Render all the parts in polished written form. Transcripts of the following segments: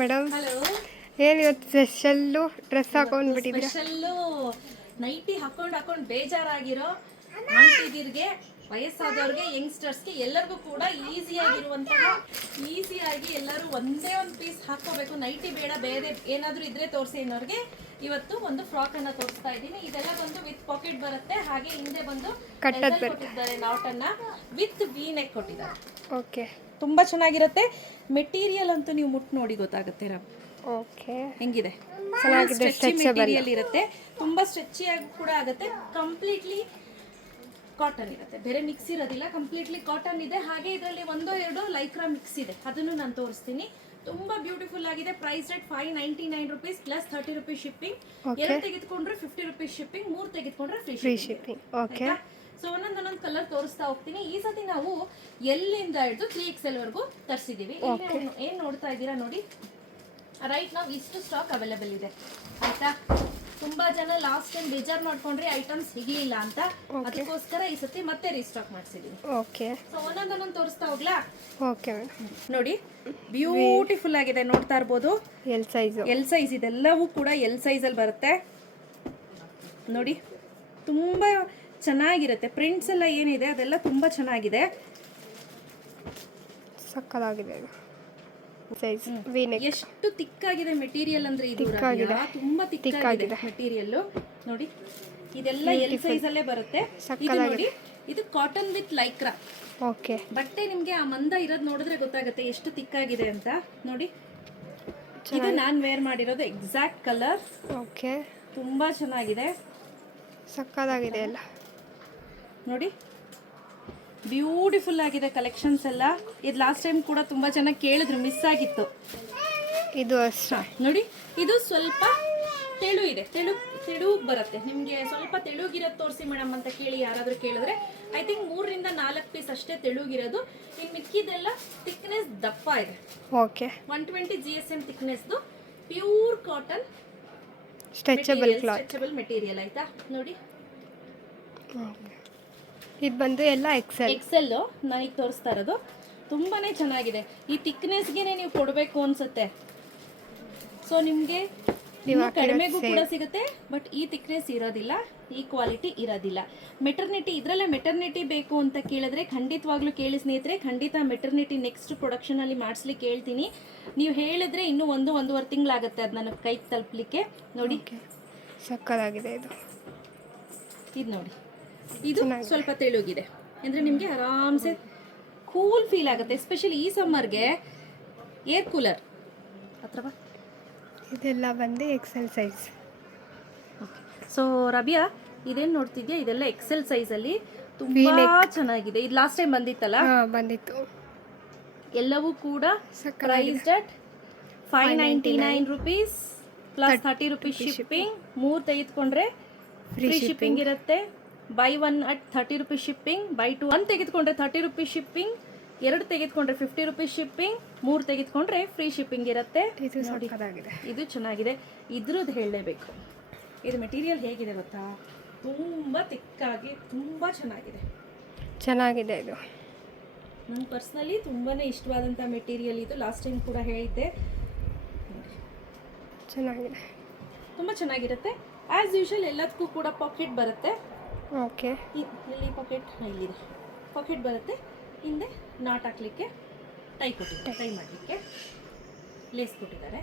Madam. Hello. ಏನು ಇವತ್ತು special dress ಹಾಕೊಂಡ್ಬಿಟ್ಟಿದ್ದೀರಾ? Special nighty ಹಾಕೊಂಡು ಬೇಜಾರಾಗಿರೋ ಆಂಟಿದಿರ್ಗೆ, ವಯಸ್ಸಾದವ್ರಿಗೆ, ಯಂಗ್ಸ್ಟರ್ಸ್ಗೆ ಎಲ್ಲರಿಗೂ ಕೂಡ ಈಸಿಯಾಗಿ ಎಲ್ಲರೂ ಒಂದೇ ಒಂದು ಪೀಸ್ ಹಾಕೋಬೇಕು. ನೈಟಿ ಬೇಡ, ಬೇರೆ ಏನಾದರೂ ಇದ್ರೆ ತೋರಿಸಿ ಅನ್ನೋರಿಗೆ ಇವತ್ತು ಒಂದು ಫ್ರಾಕ್ ಅನ್ನ ತೋರಿಸ್ತಾ ಇದ್ದೀನಿ. ಇದೆಲ್ಲ ಬಂದು ವಿತ್ ಪಾಕೆಟ್ ಬರುತ್ತೆ, ಹಾಗೆ ಹಿಂದೆ ಬಂದು ಕೊಟ್ಟಿದ್ದಾರೆ ನಾಟನ್ನ ವಿತ್ ವಿ ನೆಕ್ ಕೊಟ್ಟಿದ್ದಾರೆ. ಓಕೆ, ತುಂಬಾ ಚೆನ್ನಾಗಿರುತ್ತೆ. ಮೆಟೀರಿಯಲ್ ಅಂತೂ ನೀವು ಮುಟ್ಟು ನೋಡಿ ಗೊತ್ತಾಗುತ್ತೆ. ಓಕೆ, ಹೆಂಗಿದೆ? ಚೆನ್ನಾಗಿದೆ. ಮೆಟೀರಿಯಲ್ ಇರುತ್ತೆ, ತುಂಬಾ ಸ್ಟ್ರೆಚಿ ಆಗಿ ಕೂಡ ಆಗುತ್ತೆ. ಕಂಪ್ಲೀಟ್ಲಿ ಕಾಟನ್ ಇರುತ್ತೆ, ಬೇರೆ ಮಿಕ್ಸ್ ಇರೋದಿಲ್ಲ. ಕಂಪ್ಲೀಟ್ಲಿ ಕಾಟನ್ ಇದೆ. ಹಾಗೆ ಇದರಲ್ಲಿ ಒಂದೋ ಎರಡೋ ಲೈಕ್ರಾ ಮಿಕ್ಸ್ ಇದೆ, ಅದನ್ನು ನಾನು ತೋರಿಸ್ತೀನಿ. ತುಂಬಾ ಬ್ಯೂಟಿಫುಲ್ ಆಗಿದೆ. Price rate 599 rupees plus 30 rupees shipping. ಎರಡು ತೆಗೆದುಕೊಂಡ್ರೆ 50 rupees ಶಿಪ್ಪಿಂಗ್, 3 ತೆಗೆದುಕೊಂಡ್ರೆ ಫ್ರೀ ಶಿಪ್ಪಿಂಗ್. ಓಕೆ, ಸೊ ಒಂದೊಂದೊಂದು ಕಲರ್ ತೋರಿಸ್ತಾ ಹೋಗ್ತೀನಿ. ಈ ಸತಿ ನಾವು ಎಲ್ಲಿಂದ ಹಿಡಿದು 3XL ವರೆಗೂ ತರಿಸಿದೀವಿ. ಏನ್ ನೋಡ್ತಾ ಇದ್ದೀರಾ ನೋಡಿ, ರೈಟ್ ನಾವು ಇಷ್ಟು ಸ್ಟಾಕ್ ಅವೈಲೇಬಲ್ ಇದೆ, ಆಯ್ತಾ? ತುಂಬಾ ಜನ ಲಾಸ್ಟ್ ಟೈಮ್ ಬೇಜಾರ್ ಮಾಡ್ಕೊಂಡ್ರೆ ಐಟಮ್ಸ್ ಸಿಗ್ಲಿಲ್ಲ ಅಂತ, ಅದಕ್ಕೋಸ್ಕರ ಈ ಸತಿ ಮತ್ತೆ ರೀಸ್ಟಾಕ್ ಮಾಡಿಸಿದೀವಿ. ಓಕೆ, ಸೊ ಒಂದೊಂದೊಂದೊಂದು ತೋರಿಸ್ತಾ ಹೋಗ್ಲಾ? ಓಕೆ. ನೋಡಿ, ಬ್ಯೂಟಿಫುಲ್ ಆಗಿದೆ, ನೋಡ್ತಾ ಇರ್ಬೋದು. ಎಲ್ ಸೈಜ್ ಇದೆಲ್ಲವೂ ಕೂಡ ಎಲ್ ಸೈಜ್ ಅಲ್ಲಿ ಬರುತ್ತೆ. ನೋಡಿ, ತುಂಬಾ ಚೆನ್ನಾಗಿರುತ್ತೆ. ಪ್ರಿಂಟ್ಸ್ ಎಲ್ಲ ಏನಿದೆ ಅದೆಲ್ಲ ತುಂಬಾ ಚೆನ್ನಾಗಿದೆ, ಸಕ್ಕತ್ತಾಗಿದೆ. ಎಷ್ಟು ತಿಕ್ಕಾಗಿದೆ ಮೆಟೀರಿಯಲ್ ಅಂದ್ರೆ, ಇದು ತುಂಬಾ ತಿಕ್ಕಾಗಿದೆ ಮೆಟೀರಿಯಲ್. ನೋಡಿ, ಇದೆಲ್ಲ ಎಲ್ ಸೈಜ್ ಅಲ್ಲೇ ಬರುತ್ತೆ. ಇದು ನೋಡಿ, ಇದು ಕಾಟನ್ ವಿತ್ ಲೈಕ್ರಾ. ಓಕೆ, ಬಟ್ಟೆ ನಿಮ್ಗೆ ಆ ಮಂದ ಇರೋದು ನೋಡಿದ್ರೆ ಗೊತ್ತಾಗುತ್ತೆ ಎಷ್ಟು ತಿಕ್ಕಾಗಿದೆ ಅಂತ. ನೋಡಿ, ಇದು ನಾನ್ ವೇರ್ ಮಾಡಿರೋದು ಎಕ್ಸಾಕ್ಟ್ ಕಲರ್. ಓಕೆ, ತುಂಬಾ ಚೆನ್ನಾಗಿದೆ, ಸಕ್ಕತ್ತಾಗಿದೆ ಎಲ್ಲ. ನೋಡಿ, ಬ್ಯೂಟಿಫುಲ್ ಆಗಿದೆ ಕಲೆಕ್ಷನ್ಸ್ ಎಲ್ಲ. ಇದು ಲಾಸ್ಟ್ ಟೈಮ್ ಕೂಡ ತುಂಬಾ ಜನ ಕೇಳಿದ್ರು, ಮಿಸ್ ಆಗಿತ್ತು. ಇದು ಅಷ್ಟೇ ನೋಡಿ, ಇದು ಸ್ವಲ್ಪ ತೆಳು ಇದೆ, ತೆಳು ಬರುತ್ತೆ. ನಿಮಗೆ ಸ್ವಲ್ಪ ತೆಳುಗಿರೋದು ತೋರಿಸಿ ಮೇಡಮ್ ಅಂತ ಕೇಳಿ ಯಾರಾದರೂ ಕೇಳಿದ್ರೆ, ಐ ಥಿಂಕ್ 3 ರಿಂದ 4 ಪೀಸ್ ಅಷ್ಟೇ ತೆಳುಗಿರೋದು. ಇನ್ನು ಮಿಕ್ಕಿದೆಲ್ಲ ಥಿಕ್ನೆಸ್ ದಪ್ಪ ಇದೆ. ಓಕೆ, 120 GSM ಥಿಕ್ನೆಸ್ದು ಪ್ಯೂರ್ ಕಾಟನ್ ಸ್ಟ್ರೆಚಬಲ್ ಮೆಟೀರಿಯಲ್, ಆಯ್ತಾ? ನೋಡಿ, ಇದು ಬಂದು ಎಲ್ಲ ಎಕ್ಸೆಲ್ ನನಗೆ ತೋರಿಸ್ತಾ ಇರೋದು. ತುಂಬಾನೇ ಚೆನ್ನಾಗಿದೆ. ಈ ಥಿಕ್ನೆಸ್ಗೆ ನೀವು ಕೊಡಬೇಕು ಅನ್ಸುತ್ತೆ. ಸೊ ನಿಮಗೆ ಕಡಿಮೆಗೂ ಕೂಡ ಸಿಗುತ್ತೆ, ಬಟ್ ಈ ಥಿಕ್ನೆಸ್ ಇರೋದಿಲ್ಲ, ಈ ಕ್ವಾಲಿಟಿ ಇರೋದಿಲ್ಲ. ಮೆಟರ್ನಿಟಿ, ಇದರಲ್ಲೇ ಮೆಟರ್ನಿಟಿ ಬೇಕು ಅಂತ ಕೇಳಿದ್ರೆ ಖಂಡಿತವಾಗ್ಲೂ ಕೇಳಿ ಸ್ನೇಹಿತರೆ, ಖಂಡಿತ ಮೆಟರ್ನಿಟಿ ನೆಕ್ಸ್ಟ್ ಪ್ರೊಡಕ್ಷನ್ ಅಲ್ಲಿ ಮಾಡಿಸ್ಲಿಕ್ಕೆ ಹೇಳ್ತೀನಿ. ನೀವು ಹೇಳಿದ್ರೆ ಇನ್ನೂ 1-1.5 ತಿಂಗಳಾಗುತ್ತೆ ಅದು ನನಗೆ ಕೈಗೆ ತಲುಪಲಿಕ್ಕೆ. ನೋಡಿ, ಸಕ್ಕತ್ತಾಗಿದೆ ಇದು ನೋಡಿ, ಇದು ಸ್ವಲ್ಪ ತೆಳುಗಿದೆ ಅಂದರೆ ನಿಮಗೆ ಆರಾಮ್ಸೆ ಕೂಲ್ ಫೀಲ್ ಆಗುತ್ತೆ. ಎಸ್ಪೆಷಲಿ ಈ ಸಮ್ಮರ್ಗೆ ಏರ್ ಕೂಲರ್ ಅಥವಾ ಇದೆಲ್ಲ ಬಂದು XL size. Okay, so Rabia ಇದೇನು ನೋಡ್ತಿದ್ಯಾ, ಇದೆಲ್ಲ ಎಕ್ಸೆಲ್ ಸೈಜಲ್ಲಿ ತುಂಬಾ ಚೆನ್ನಾಗಿದೆ. ಇದು ಲಾಸ್ಟ್ ಟೈಮ್ ಬಂದಿತ್ತಲ್ಲ, ಬಂದಿತ್ತು. ಎಲ್ಲವೂ ಕೂಡ priced at 599 rupees plus 30 rupees shipping. 3 ತೆಗೆದುಕೊಂಡ್ರೆ ಫ್ರೀ ಶಿಪ್ಪಿಂಗ್ ಇರುತ್ತೆ. By 1 at 30 rupees shipping, by 2 1 ತೆಗೆದುಕೊಂಡ್ರೆ 30 rupees ಶಿಪ್ಪಿಂಗ್, 2 ತೆಗೆದುಕೊಂಡ್ರೆ 50 rupees ಶಿಪ್ಪಿಂಗ್, 3 ತೆಗೆದುಕೊಂಡ್ರೆ ಫ್ರೀ ಶಿಪ್ಪಿಂಗ್ ಇರುತ್ತೆ. ಇದು ಚೆನ್ನಾಗಿದೆ, ಇದ್ರದ್ದು ಹೇಳಲೇಬೇಕು. ಇದು ಮೆಟೀರಿಯಲ್ ಹೇಗಿದೆ ಗೊತ್ತಾ, ತುಂಬ ತಿಕ್ಕಾಗಿ ತುಂಬ ಚೆನ್ನಾಗಿದೆ. ಇದು ನಂಗೆ ಪರ್ಸ್ನಲಿ ತುಂಬಾ ಇಷ್ಟವಾದಂಥ ಮೆಟೀರಿಯಲ್. ಇದು ಲಾಸ್ಟ್ ಟೈಮ್ ಕೂಡ ಹೇಳಿದ್ದೆ, ಚೆನ್ನಾಗಿದೆ, ತುಂಬ ಚೆನ್ನಾಗಿರುತ್ತೆ. ಆ್ಯಸ್ ಯೂಶುವಲ್ ಎಲ್ಲದಕ್ಕೂ ಕೂಡ ಪಾಕೆಟ್ ಬರುತ್ತೆ. ಓಕೆ, ಇಲ್ಲಿ ಪಾಕೆಟ್, ಇಲ್ಲಿದೆ ಪಾಕೆಟ್ ಬರುತ್ತೆ. ಹಿಂದೆ ನಾಟ್ ಹಾಕ್ಲಿಕ್ಕೆ ಟೈ ಮಾಡಲಿಕ್ಕೆ ಲೇಸ್ ಕೊಟ್ಟಿದ್ದಾರೆ.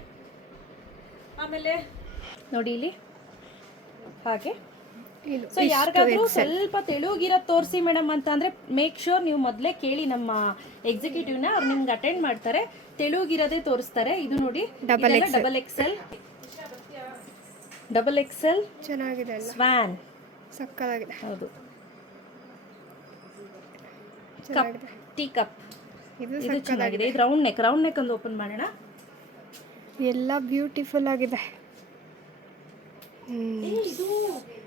ಆಮೇಲೆ ನೋಡಿ ಇಲ್ಲಿ ಹಾಗೆ. ಸೊ ಯಾರಿಗಾದ್ರೂ ಸ್ವಲ್ಪ ತೆಳುಗಿರೋ ತೋರಿಸಿ ಮೇಡಮ್ ಅಂತ ಅಂದರೆ ಮೇಕ್ ಶೋರ್ ನೀವು ಮೊದಲೇ ಕೇಳಿ ನಮ್ಮ ಎಕ್ಸಿಕ್ಯೂಟಿವ್ನ, ಅವ್ರು ನಿಮ್ಗೆ ಅಟೆಂಡ್ ಮಾಡ್ತಾರೆ. ತೆಳುಗಿರೋದೇ ತೋರಿಸ್ತಾರೆ. ಇದು ನೋಡಿ, ಡಬಲ್ ಎಕ್ಸೆಲ್ ಚೆನ್ನಾಗಿದೆ, ಸ್ವ್ಯಾನ್ ಸಕ್ಕತ್ತಾಗಿದೆ. ಹೌದು, ಟೀ ಕಪ್ ಇದು ಚೆನ್ನಾಗಿದೆ. ಇದು ರೌಂಡ್ ನೆಕ್ ಒಂದು ಓಪನ್ ಮಾಡೋಣ. ಎಲ್ಲ ಬ್ಯೂಟಿಫುಲ್ ಆಗಿದೆ. ಇದು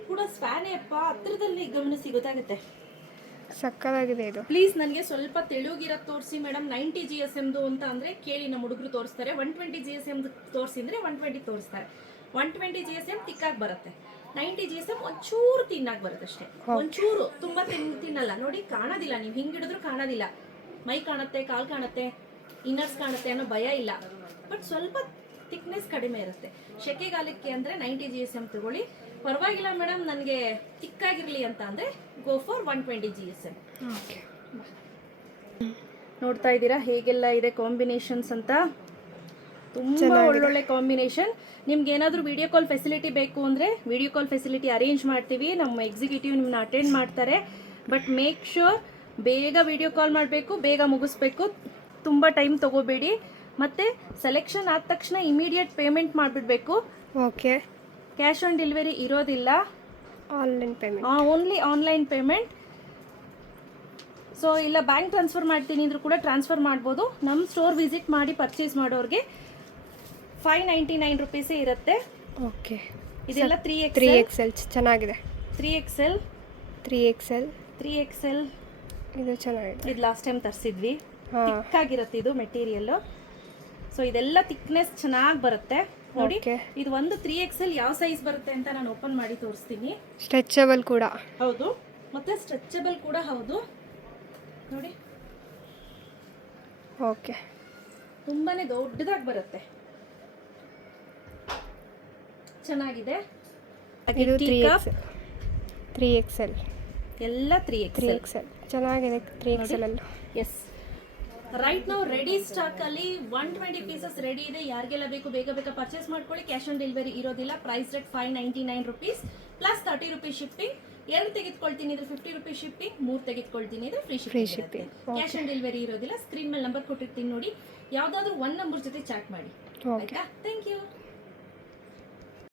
ಕೂಡ ಸ್ವ್ಯಾನ್ ಅಪ್ಪ, ಹತ್ರದಲ್ಲಿ ಗಮನಿಸಿ ಗೊತ್ತಾಗುತ್ತೆ. ಸಕ್ಕತ್ತಾಗಿದೆ ಇದು. ಪ್ಲೀಸ್ ನನಗೆ ಸ್ವಲ್ಪ ತೆಳುಗಿರೋದು ತೋರಿಸಿ ಮೇಡಮ್. 90 GSMದು ಅಂತ ಅಂದರೆ ಕೇಳಿ, ನಮ್ಮ ಹುಡುಗರು ತೋರಿಸ್ತಾರೆ. 120 GSM ತೋರಿಸಿದ್ರೆ 120 ತೋರಿಸ್ತಾರೆ. 120 GSM ತಿಕ್ಕಾಗಿ ಬರುತ್ತೆ, 90 GSM ಒಂಚೂರು ತಿನ್ನಾಗಿ ಬರುತ್ತೆ ಅಷ್ಟೇ. ಒಂಚೂರು, ತುಂಬ ತಿನ್ನಲ್ಲ. ನೋಡಿ, ಕಾಣೋದಿಲ್ಲ, ನೀವು ಹಿಂಗೆ ಹಿಡಿದ್ರು ಕಾಣೋದಿಲ್ಲ. ಮೈ ಕಾಣುತ್ತೆ, ಕಾಲು ಕಾಣುತ್ತೆ, ಇನ್ನರ್ಸ್ ಕಾಣುತ್ತೆ ಅನ್ನೋ ಭಯ ಇಲ್ಲ, ಬಟ್ ಸ್ವಲ್ಪ ಥಿಕ್ನೆಸ್ ಕಡಿಮೆ ಇರುತ್ತೆ. ಸೆಕೆಗಾಲಕ್ಕೆ ಅಂದರೆ 90 GSM ತಗೊಳ್ಳಿ. ಪರವಾಗಿಲ್ಲ ಮೇಡಮ್ ನನಗೆ ತಿಕ್ಕಾಗಿರಲಿ ಅಂತ ಅಂದರೆ ಗೋ ಫಾರ್ 120 GSM. ಓಕೆ. ನೋಡ್ತಾ ಇದ್ದೀರಾ ಹೇಗೆಲ್ಲ ಇದೆ ಕಾಂಬಿನೇಷನ್ಸ್ ಅಂತ, ತುಂಬ ಒಳ್ಳೊಳ್ಳೆ ಕಾಂಬಿನೇಷನ್. ನಿಮ್ಗೆ ಏನಾದರೂ ವಿಡಿಯೋ ಕಾಲ್ ಫೆಸಿಲಿಟಿ ಬೇಕು ಅಂದರೆ ವಿಡಿಯೋ ಕಾಲ್ ಫೆಸಿಲಿಟಿ ಅರೇಂಜ್ ಮಾಡ್ತೀವಿ, ನಮ್ಮ ಎಕ್ಸಿಕ್ಯೂಟಿವ್ ನಿಮ್ಮನ್ನ ಅಟೆಂಡ್ ಮಾಡ್ತಾರೆ. ಬಟ್ ಮೇಕ್ ಶ್ಯೂರ್ ಬೇಗ ವಿಡಿಯೋ ಕಾಲ್ ಮಾಡಬೇಕು, ಬೇಗ ಮುಗಿಸ್ಬೇಕು, ತುಂಬ ಟೈಮ್ ತೊಗೋಬೇಡಿ. ಮತ್ತು ಸೆಲೆಕ್ಷನ್ ಆದ ತಕ್ಷಣ ಇಮಿಡಿಯೇಟ್ ಪೇಮೆಂಟ್ ಮಾಡಿಬಿಡ್ಬೇಕು. ಓಕೆ. ಕ್ಯಾಶ್ ಆನ್ ಡೆಲಿವರಿ ಇರೋದಿಲ್ಲ, online payment, only online payment. So ಇಲ್ಲ ಬ್ಯಾಂಕ್ ಟ್ರಾನ್ಸ್ಫರ್ ಮಾಡ್ತೀನಿ ಅಂದರೂ ಕೂಡ ಟ್ರಾನ್ಸ್ಫರ್ ಮಾಡ್ಬೋದು. ನಮ್ಮ ಸ್ಟೋರ್ ವಿಸಿಟ್ ಮಾಡಿ ಪರ್ಚೇಸ್ ಮಾಡೋರಿಗೆ 599 ರುಪೀಸೇ ಇರುತ್ತೆ. ಓಕೆ. ಇದೆಲ್ಲ 3XL ಚೆನ್ನಾಗಿದೆ. 3XL 3XL ಇದು ಚೆನ್ನಾಗಿದೆ. ಇದು ಲಾಸ್ಟ್ ಟೈಮ್ ತರಿಸಿದ್ವಿ, ತಿಕ್ಕಾಗಿರುತ್ತೆ ಇದು ಮೆಟೀರಿಯಲ್ಲು. ಸೊ ಇದೆಲ್ಲ ಥಿಕ್ನೆಸ್ ಚೆನ್ನಾಗಿ ಬರುತ್ತೆ ನೋಡಿ. ಇದು ಒಂದು 3XL ಯಾವ ಸೈಜ್ ಬರುತ್ತೆ ಅಂತ ನಾನು ಓಪನ್ ಮಾಡಿ ತೋರಿಸ್ತೀನಿ. ಸ್ಟ್ರೆಚಬಲ್ ಕೂಡ ಹೌದು, ಮತ್ತೆ ಸ್ಟ್ರೆಚಬಲ್ ಕೂಡ ಹೌದು ನೋಡಿ. ಓಕೆ. ತುಂಬಾ ದೊಡ್ಡದಾಗಿ ಬರುತ್ತೆ, ಚೆನ್ನಾಗಿದೆ. ಇದು 3XL ಎಲ್ಲ 3XL ಚೆನ್ನಾಗಿದೆ. 3XL ಅಲ್ಲೂ ಎಸ್. ರೈಟ್ ನಾವು ರೆಡಿ ಸ್ಟಾಕ್ ಅಲ್ಲಿ 120 ಪೀಸಸ್ ರೆಡಿ ಇದೆ. ಯಾರಿಗೆಲ್ಲ ಬೇಕು ಬೇಗ ಬೇಗ ಪರ್ಚೇಸ್ ಮಾಡ್ಕೊಳ್ಳಿ. ಕ್ಯಾಶ್ ಆನ್ ಡೆಲಿವರಿ ಇರೋದಿಲ್ಲ. Price rate 599 rupees plus 30 rupees shipping. 2 ತೆಗೆದುಕೊಳ್ತೀನಿ ಇದ್ರೆ 50 ರುಪೀಸ್ ಶಿಪ್ಪಿಂಗ್, 3 ತೆಗೆದುಕೊಳ್ತೀನಿ ಇದ್ರೆ free shipping. Cash on delivery ಇರೋದಿಲ್ಲ. ಸ್ಕ್ರೀನ್ ಮೇಲೆ ನಂಬರ್ ಕೊಟ್ಟಿರ್ತೀನಿ ನೋಡಿ, ಯಾವುದಾದ್ರೂ 1 ನಂಬರ್ ಜೊತೆ ಚಾಟ್ ಮಾಡಿ. ಆಯ್ತಾ? Thank you.